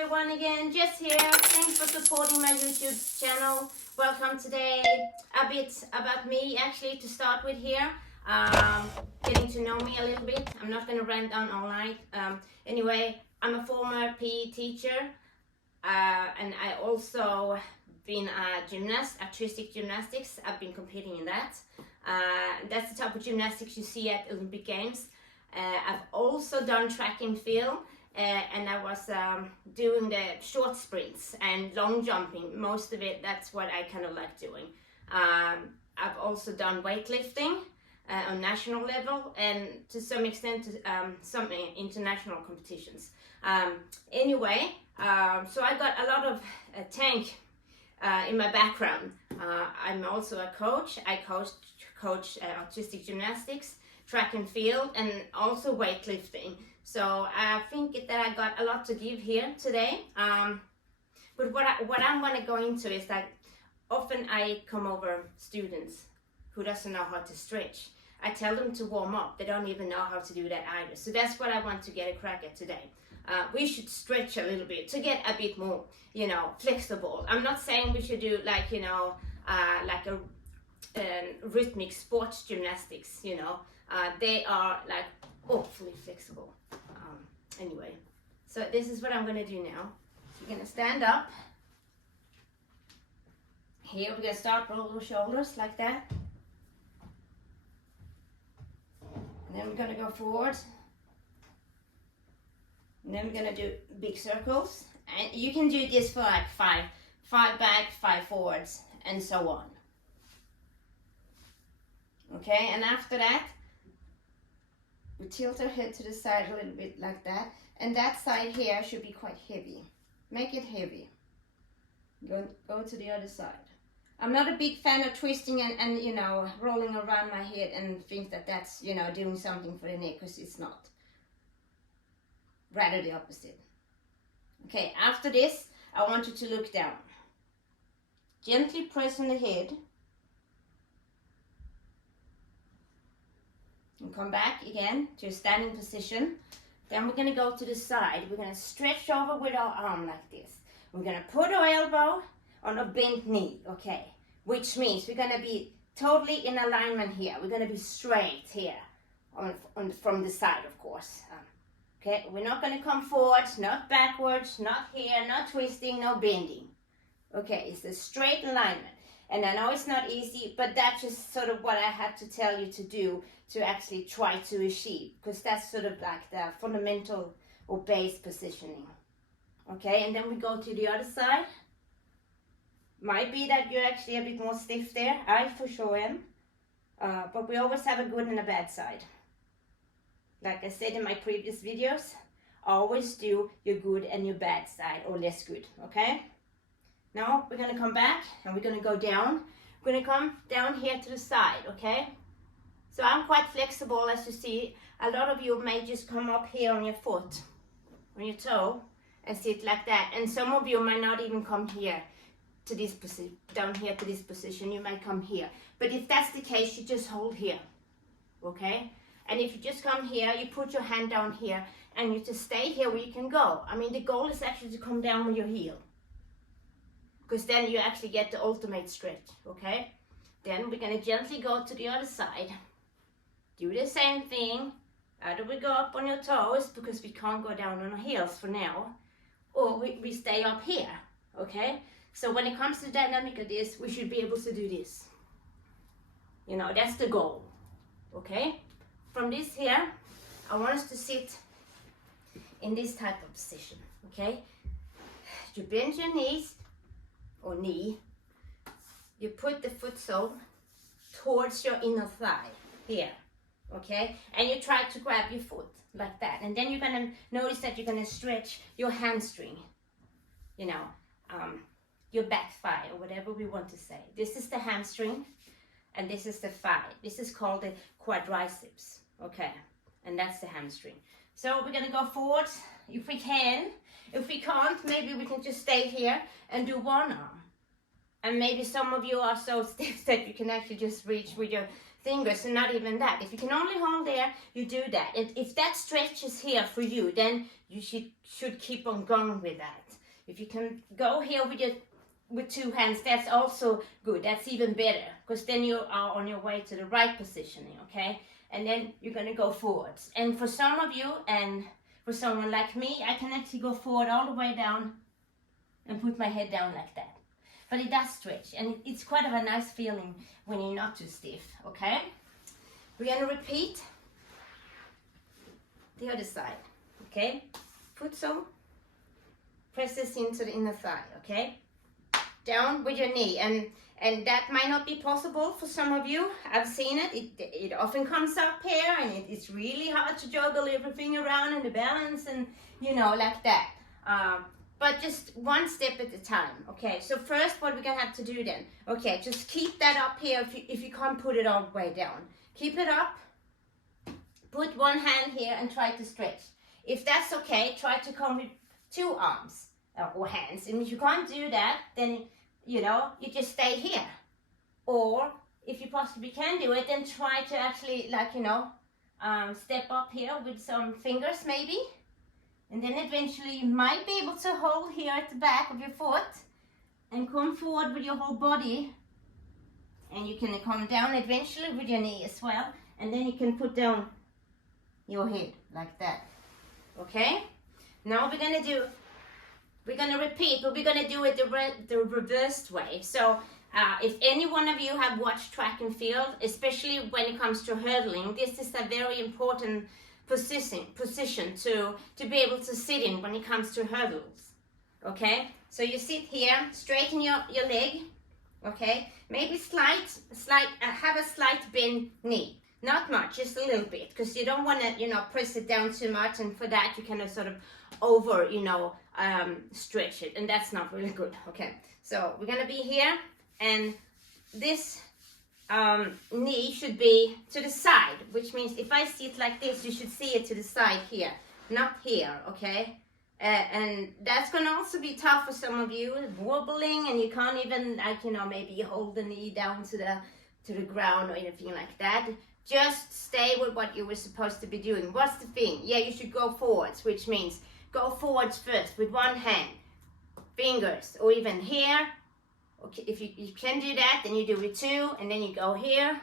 everyone again, Jess here. Thanks for supporting my YouTube channel. Welcome today. A bit about me actually to start with here. Getting to know me a little bit. I'm not going to rant on all night. Anyway, I'm a former PE teacher and I also been a gymnast, artistic gymnastics. I've been competing in that. That's the type of gymnastics you see at Olympic Games. I've also done track and field. And I was doing the short sprints and long jumping. Most of it, that's what I kind of like doing. I've also done weightlifting on national level and to some extent some international competitions. Anyway, so I got a lot of tank in my background. I'm also a coach. I coach artistic gymnastics, track and field, and also weightlifting. So I think that I got a lot to give here today. But what I'm going to go into is that often I come over students who doesn't know how to stretch. I tell them to warm up. They don't even know how to do that either. So that's what I want to get a crack at today. We should stretch a little bit to get a bit more, flexible. I'm not saying we should do like, like a rhythmic sports gymnastics, they are like awfully flexible. Anyway, so this is what I'm going to do now. You're going to stand up. Here we're going to start roll the shoulders like that. And then we're going to go forward. And then we're going to do big circles. And you can do this for like five back, 5 forwards, and so on. Okay, and after that, we tilt our head to the side a little bit like that. And that side here should be quite heavy. Make it heavy. Go to the other side. I'm not a big fan of twisting and rolling around my head and think that that's, doing something for the neck, because it's not. Rather the opposite. Okay, after this, I want you to look down. Gently press on the head. And come back again to a standing position. Then we're going to go to the side. We're going to stretch over with our arm like this. We're going to put our elbow on a bent knee, okay? Which means we're going to be totally in alignment here. We're going to be straight here from the side, of course. Okay, we're not going to come forward, not backwards, not here, not twisting, no bending. Okay, it's a straight alignment. And I know it's not easy, but that's just sort of what I had to tell you to do to actually try to achieve, because that's sort of like the fundamental or base positioning. Okay, and then we go to the other side. Might be that you're actually a bit more stiff there. I for sure am. But we always have a good and a bad side. Like I said in my previous videos, always do your good and your bad side, or less good, okay? Now we're going to come back and we're going to go down. We're going to come down here to the side, okay? So I'm quite flexible, as you see. A lot of you may just come up here on your foot, on your toe, and sit like that. And some of you might not even come here to this position, down here to this position. You might come here. But if that's the case, you just hold here, okay? And if you just come here, you put your hand down here, and you just stay here where you can go. I mean, the goal is actually to come down with your heel, because then you actually get the ultimate stretch, okay? Then we're going to gently go to the other side. Do the same thing. Either we go up on your toes, because we can't go down on our heels for now, or we stay up here, okay? So when it comes to the dynamic of this, we should be able to do this. That's the goal, okay? From this here, I want us to sit in this type of position, okay? You bend your knees, or knee. You put the foot sole towards your inner thigh, here, okay? And you try to grab your foot, like that. And then you're going to notice that you're going to stretch your hamstring, your back thigh, or whatever we want to say. This is the hamstring, and this is the thigh. This is called the quadriceps, okay? And that's the hamstring. So we're going to go forward if we can. If we can't, maybe we can just stay here and do one arm. And maybe some of you are so stiff that you can actually just reach with your fingers, and not even that. If you can only hold there, you do that. And if that stretch is here for you, then you should keep on going with that. If you can go here with 2 hands, that's also good. That's even better, because then you are on your way to the right positioning, okay? And then you're gonna go forwards. And for some of you, and for someone like me, I can actually go forward all the way down and put my head down like that. But it does stretch, and it's quite of a nice feeling when you're not too stiff, okay? We're gonna repeat the other side, okay? Put some presses into the inner thigh, okay? Down with your knee, and that might not be possible for some of you. I've seen it. It often comes up here, and it's really hard to juggle everything around and the balance, and you know, like that. But just one step at a time, okay? So first, what we're gonna have to do then, okay, just keep that up here if you can't put it all the way down. Keep it up, put one hand here and try to stretch. If that's okay, try to come with 2 arms or hands. And if you can't do that, then, you know, you just stay here. Or if you possibly can do it, then try to actually, like, you know, step up here with some fingers maybe. And then eventually you might be able to hold here at the back of your foot and come forward with your whole body. And you can come down eventually with your knee as well. And then you can put down your head like that. Okay? Now we're gonna repeat, but we're gonna do it the reversed way. So if any one of you have watched track and field, especially when it comes to hurdling, this is a very important position to be able to sit in when it comes to hurdles. Okay, so you sit here, straighten your leg. Okay, maybe have a slight bend knee, not much, just a little bit, because you don't want to, you know, press it down too much, and for that you kind of sort of over, you know, stretch it, and that's not really good. Okay, so we're gonna be here, and this knee should be to the side, which means if I sit like this, you should see it to the side here, not here, okay? And that's gonna also be tough for some of you, wobbling, and you can't even, like, you know, maybe hold the knee down to the ground or anything like that. Just stay with what you were supposed to be doing. What's the thing? Yeah, you should go forwards, which means go forwards first with one hand, fingers, or even here. Okay, if you can do that, then you do it 2, and then you go here,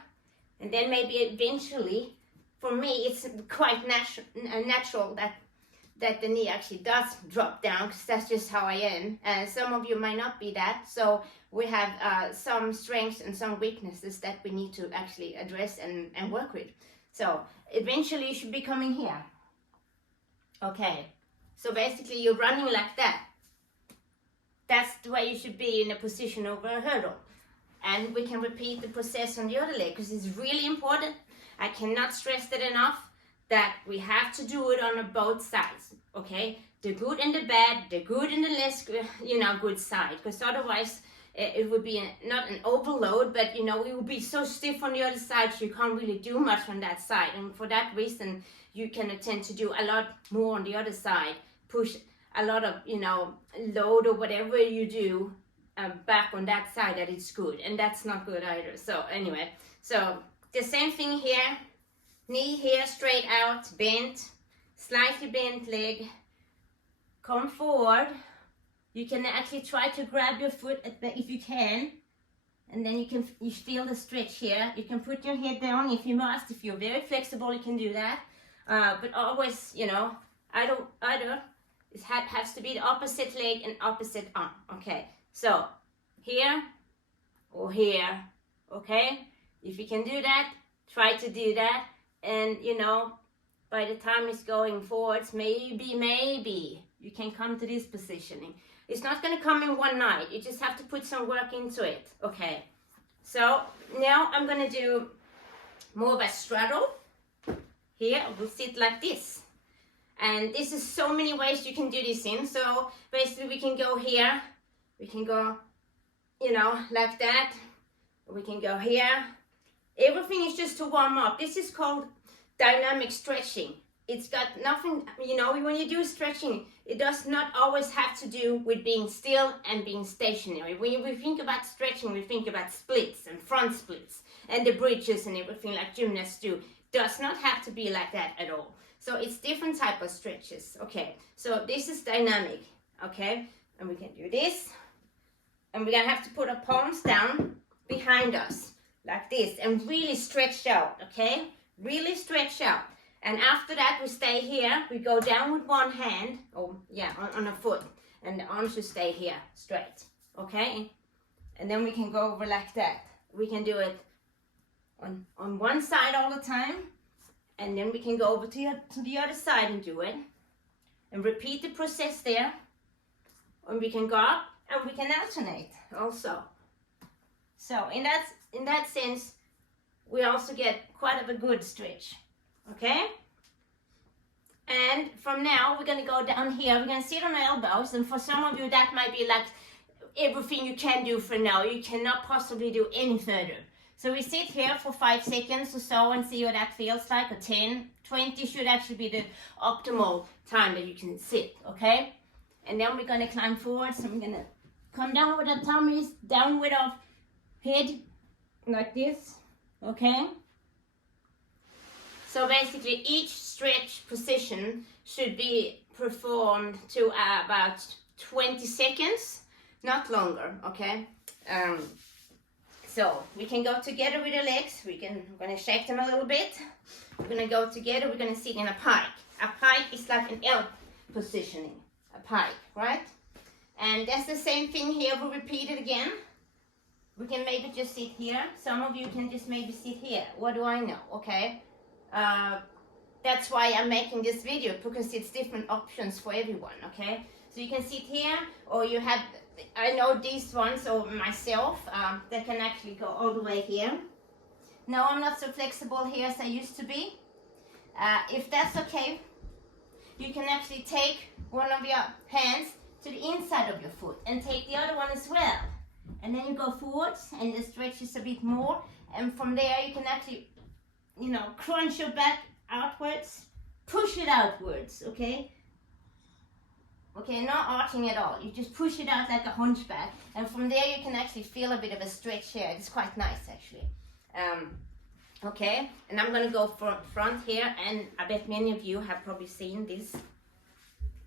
and then maybe eventually, for me, it's quite natural that the knee actually does drop down, because that's just how I am. And some of you might not be that, so we have some strengths and some weaknesses that we need to actually address and work with. So eventually you should be coming here. Okay, so basically you're running like that. That's the way you should be in a position over a hurdle. And we can repeat the process on the other leg, because it's really important. I cannot stress that enough, that we have to do it on both sides, okay? The good and the bad, the good and the less, you know, good side, because otherwise it would be not an overload, but, you know, it would be so stiff on the other side, so you can't really do much on that side. And for that reason, you can tend to do a lot more on the other side, push a lot of, you know, load or whatever you do back on that side, that it's good, and that's not good either. So anyway, so the same thing here, knee here straight out, bent, slightly bent leg, come forward. You can actually try to grab your foot if you can, and then you feel the stretch here. You can put your head down if you must. If you're very flexible, you can do that, but always, you know, either it has to be the opposite leg and opposite arm. Okay, so here or here, okay? If you can do that, try to do that. And, you know, by the time it's going forwards, maybe you can come to this positioning. It's not going to come in one night. You just have to put some work into it. Okay, so now I'm going to do more of a straddle. Here, we'll sit like this. And this is so many ways you can do this in. So basically we can go here, we can go, you know, like that. We can go here. Everything is just to warm up. This is called dynamic stretching. it's got nothing, you know, when you do stretching, it does not always have to do with being still and being stationary. When we think about stretching, we think about splits and front splits and the bridges and everything like gymnasts do. Does not have to be like that at all. So it's different type of stretches. Okay, so this is dynamic. Okay, and we can do this, and we're gonna have to put our palms down behind us like this and really stretch out. Okay, really stretch out. And after that, we stay here. We go down with one hand, or yeah, on a foot, and the arms should stay here straight. Okay, and then we can go over like that. We can do it on one side all the time, and then we can go over to the other side and do it, and repeat the process there. And we can go up and we can alternate also. So in that sense, we also get quite of a good stretch. Okay, and from now we're going to go down here. We're going to sit on our elbows, and for some of you that might be like everything you can do for now. You cannot possibly do any further. So we sit here for 5 seconds or so and see what that feels like, or 10, 20 should actually be the optimal time that you can sit, okay? And then we're going to climb forward, so we're going to come down with our tummies, down with our head, like this, okay? So basically each stretch position should be performed to about 20 seconds, not longer, okay? So we can go together with the legs. We're going to shake them a little bit. We're going to go together. We're going to sit in a pike. A pike is like an L positioning. A pike, right? And that's the same thing here. We'll repeat it again. We can maybe just sit here. Some of you can just maybe sit here. What do I know? Okay. That's why I'm making this video, because it's different options for everyone. Okay. So you can sit here, or you have, I know these ones, or myself, they can actually go all the way here. No, I'm not so flexible here as I used to be. If that's okay, you can actually take one of your hands to the inside of your foot and take the other one as well. And then you go forwards and it stretches a bit more. And from there you can actually, you know, crunch your back outwards, push it outwards, okay? Okay, not arching at all. You just push it out like a hunchback, and from there you can actually feel a bit of a stretch here. It's quite nice actually. Okay, and I'm gonna go front here, and I bet many of you have probably seen this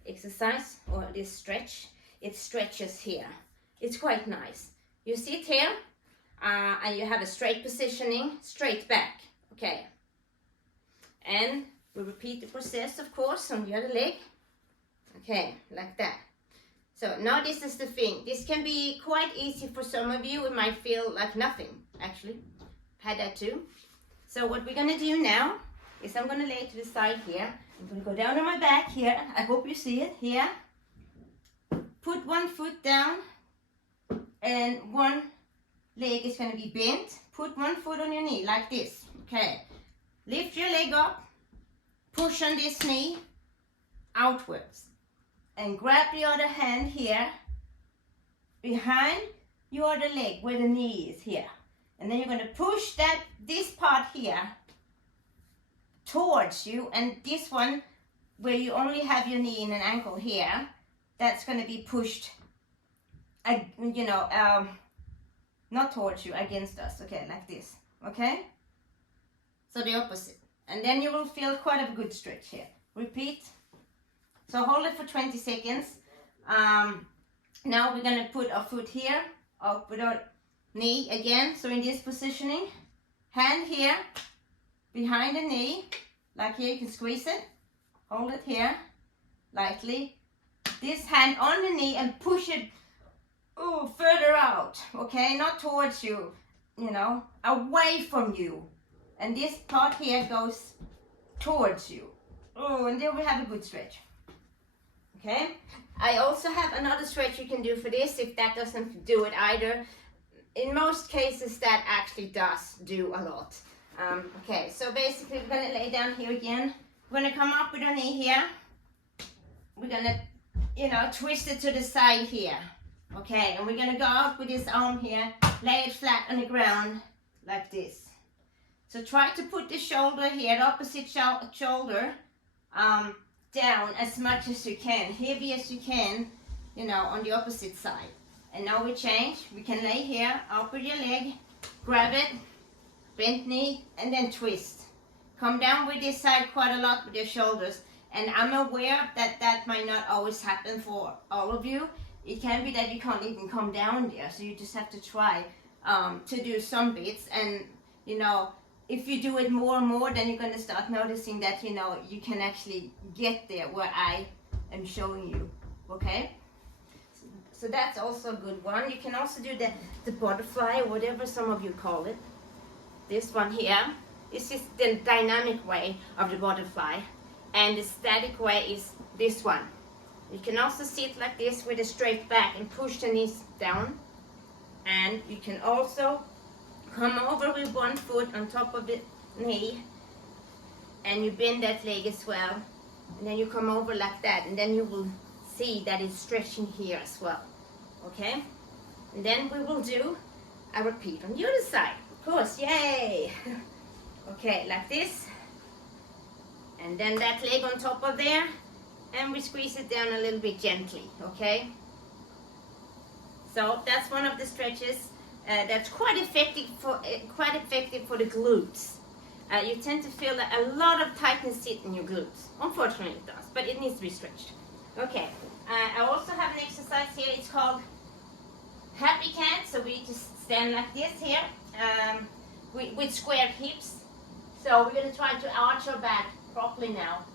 exercise or this stretch. It stretches here. It's quite nice. You sit here, and you have a straight positioning, straight back. Okay, and we repeat the process, of course, on the other leg. Okay, like that. So now this is the thing. This can be quite easy for some of you. It might feel like nothing, actually. Had that too. So what we're gonna do now is I'm gonna lay to the side here. I'm gonna go down on my back here. I hope you see it here. Put one foot down, and one leg is gonna be bent. Put one foot on your knee like this. Okay. Lift your leg up. Push on this knee outwards. And grab the other hand here behind your other leg where the knee is here. And then you're going to push this part here towards you, and this one where you only have your knee and an ankle here, that's going to be pushed, you know, not towards you, against us. Okay, like this. Okay? So the opposite. And then you will feel quite a good stretch here. Repeat. So hold it for 20 seconds. Now we're going to put our foot here, up with our knee again. So in this positioning, hand here, behind the knee, like here, you can squeeze it. Hold it here, lightly. This hand on the knee and push it further out, okay? Not towards you, you know, away from you. And this part here goes towards you. Oh, and then we have a good stretch. Okay, I also have another stretch you can do for this if that doesn't do it either. In most cases, that actually does do a lot. Okay, so basically we're going to lay down here again. We're going to come up with our knee here. We're going to, you know, twist it to the side here. Okay, and we're going to go out with this arm here, lay it flat on the ground like this. So try to put the shoulder here, the opposite shoulder, down as much as you can, heavy as you can, you know, on the opposite side. And now we change. We can lay here, up with your leg, grab it, bend knee, and then twist. Come down with this side quite a lot with your shoulders. And I'm aware that that might not always happen for all of you. It can be that you can't even come down there, so you just have to try to do some bits. And, you know, if you do it more and more, then you're going to start noticing that, you know, you can actually get there where I am showing you, okay? So that's also a good one. You can also do the butterfly, or whatever some of you call it. This one here is just the dynamic way of the butterfly, and the static way is this one. You can also sit like this with a straight back and push the knees down, and you can also come over with one foot on top of the knee, and you bend that leg as well, and then you come over like that, and then you will see that it's stretching here as well, okay? And then we will do a repeat on the other side, of course, yay! Okay, like this, and then that leg on top of there, and we squeeze it down a little bit gently, okay? So that's one of the stretches that's quite effective for the glutes. You tend to feel a lot of tightness sit in your glutes. Unfortunately it does, but it needs to be stretched. Okay, I also have an exercise here. It's called Happy Cat. So we just stand like this here with square hips. So we're going to try to arch your back properly now.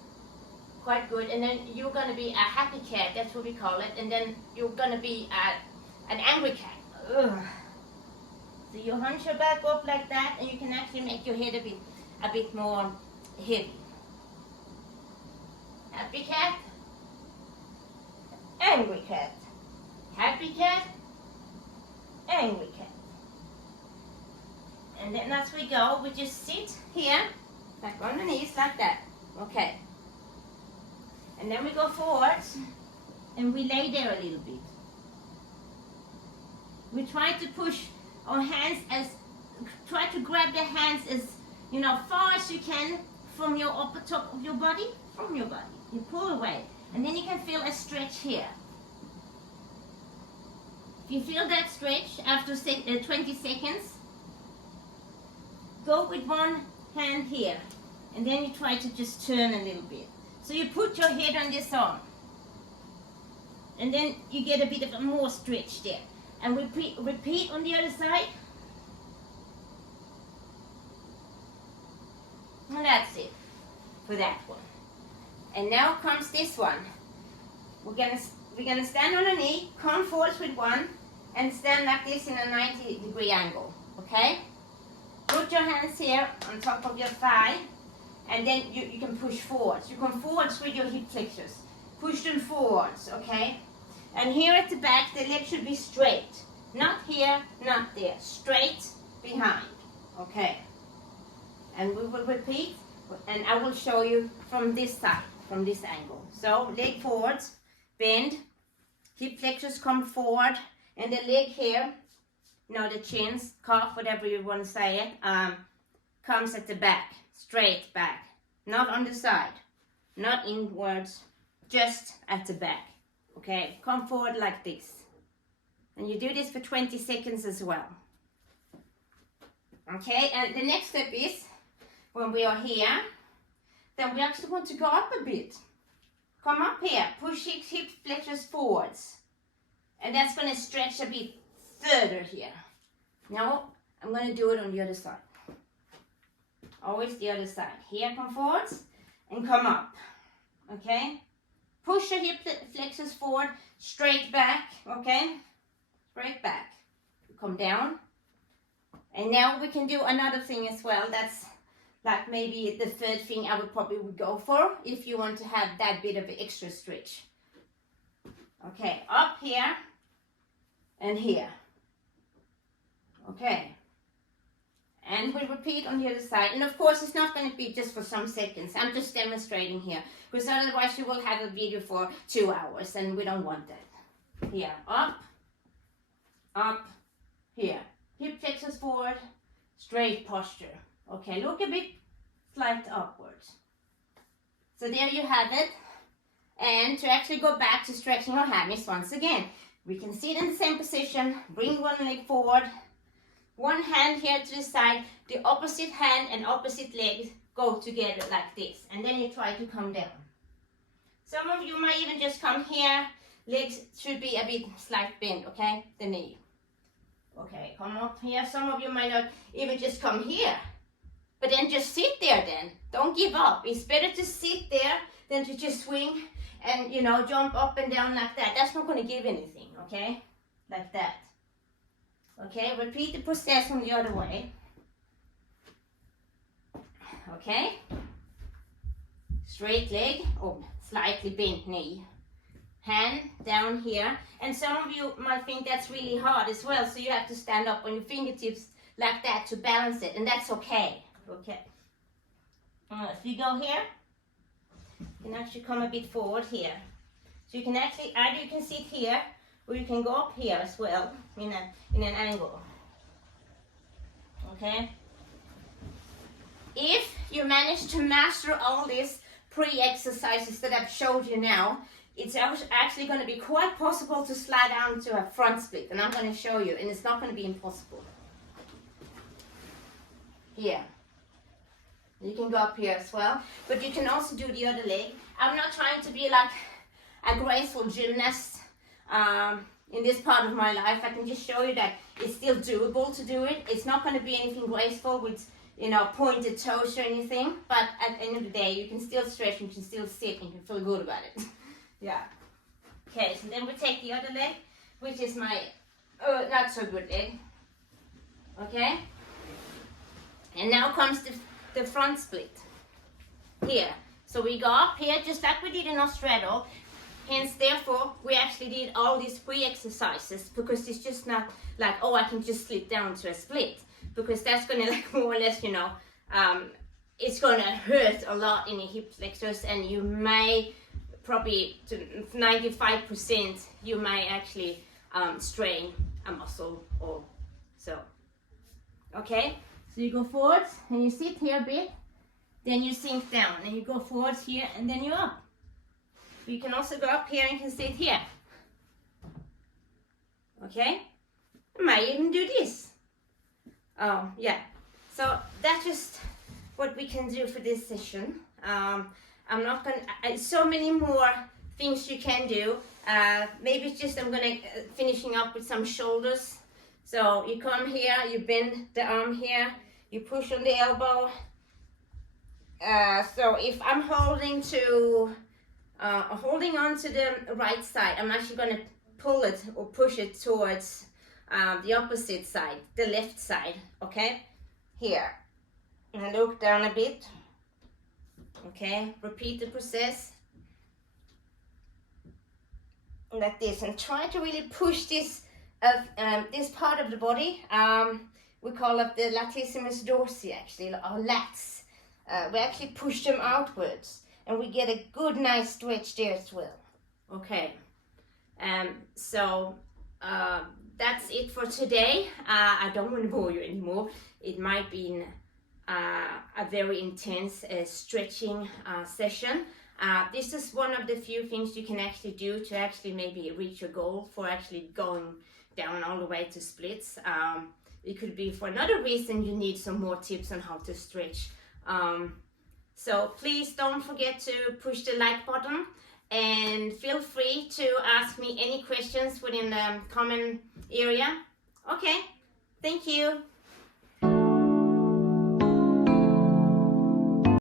Quite good. And then you're going to be a happy cat, that's what we call it. And then you're going to be an angry cat. Ugh. So you hunch your back up like that, and you can actually make your head a bit more heavy. Happy cat, angry cat, happy cat, angry cat. And then as we go, we just sit here, back on the knees like that. Okay. And then we go forward, and we lay there a little bit. We try to push our hands try to grab the hands as, you know, far as you can from your upper top of your body, from your body. You pull away, and then you can feel a stretch here. If you feel that stretch after 20 seconds, go with one hand here, and then you try to just turn a little bit. So you put your head on this arm, and then you get a bit of a more stretch there. And repeat on the other side. And that's it for that one. And now comes this one. We're gonna stand on a knee, come forward with one, and stand like this in a 90-degree angle. Okay? Put your hands here on top of your thigh, and then you can push forwards. You come forwards with your hip flexors. Push them forwards, okay? And here at the back, the leg should be straight. Not here, not there. Straight behind, okay? And we will repeat, and I will show you from this side, from this angle. So, leg forwards, bend, hip flexors come forward, and the leg here, you know, the chins, calf, whatever you want to say it, comes at the back, straight back. Not on the side, not inwards, just at the back. Okay, come forward like this. And you do this for 20 seconds as well. Okay, and the next step is, when we are here, then we actually want to go up a bit. Come up here, push hip flexors forwards. And that's going to stretch a bit further here. Now, I'm going to do it on the other side. Always the other side. Here, come forwards, and come up. Okay? Push your hip flexors forward, straight back, okay? Straight back. Come down. And now we can do another thing as well. That's like maybe the third thing I would probably go for if you want to have that bit of an extra stretch. Okay, up here and here. Okay. And we repeat on the other side. And of course, it's not going to be just for some seconds. I'm just demonstrating here. Because otherwise you will have a video for 2 hours. And we don't want that. Here, up, here. Hip flexors forward, straight posture. Okay, look a bit slight upwards. So there you have it. And to actually go back to stretching our hammies once again, we can sit in the same position, bring one leg forward, one hand here to the side, the opposite hand and opposite leg go together like this, and then you try to come down. Some of you might even just come here, legs should be a bit slight bend, okay, the knee. Okay, come up here. Some of you might not even just come here, but then just sit there then. Don't give up. It's better to sit there than to just swing and, you know, jump up and down like that. That's not going to give anything, okay? Like that. Okay, repeat the process from the other way. Okay. Straight leg, or slightly bent knee. Hand down here. And some of you might think that's really hard as well, so you have to stand up on your fingertips like that to balance it, and that's okay. Okay. If you go here, you can actually come a bit forward here. So you can actually, either you can sit here, or you can go up here as well, in an angle. Okay? If you manage to master all these pre-exercises that I've showed you now, it's actually going to be quite possible to slide down to a front split, and I'm going to show you, and it's not going to be impossible. Here. You can go up here as well, but you can also do the other leg. I'm not trying to be like a graceful gymnast in this part of my life. I can just show you that it's still doable to do it. It's not going to be anything graceful with, you know, pointed toes or anything, but at the end of the day, you can still stretch, you can still sit, and you can feel good about it. Yeah. Okay, so then we take the other leg, which is my not so good leg. Okay? And now comes the front split. Here. So we go up here just like we did in our straddle. Hence, therefore, we actually did all these pre-exercises, because it's just not like, oh, I can just slip down to a split. Because that's going to, like, more or less, you know, it's going to hurt a lot in your hip flexors, and you may probably to 95% you may actually strain a muscle or so. Okay, so you go forwards and you sit here a bit, then you sink down, and you go forwards here, and then you're up. You can also go up here and you can sit here. Okay, I might even do this. Yeah, so that's just what we can do for this session. I'm not gonna, so many more things you can do. Maybe it's just I'm gonna finishing up with some shoulders. So you come here, you bend the arm here, you push on the elbow. So if I'm holding on to the right side, I'm actually gonna pull it or push it towards the opposite side, the left side. Okay, here, and look down a bit. Okay, repeat the process like this, and try to really push this this part of the body. We call it the latissimus dorsi, actually, our lats. We actually push them outwards, and we get a good, nice stretch there as well. Okay, so that's it for today. I don't want to bore you anymore. It might be a very intense stretching session. This is one of the few things you can actually do to actually maybe reach your goal for actually going down all the way to splits. It could be for another reason you need some more tips on how to stretch. So please don't forget to push the like button, and feel free to ask me any questions within the comment area. Okay, thank you.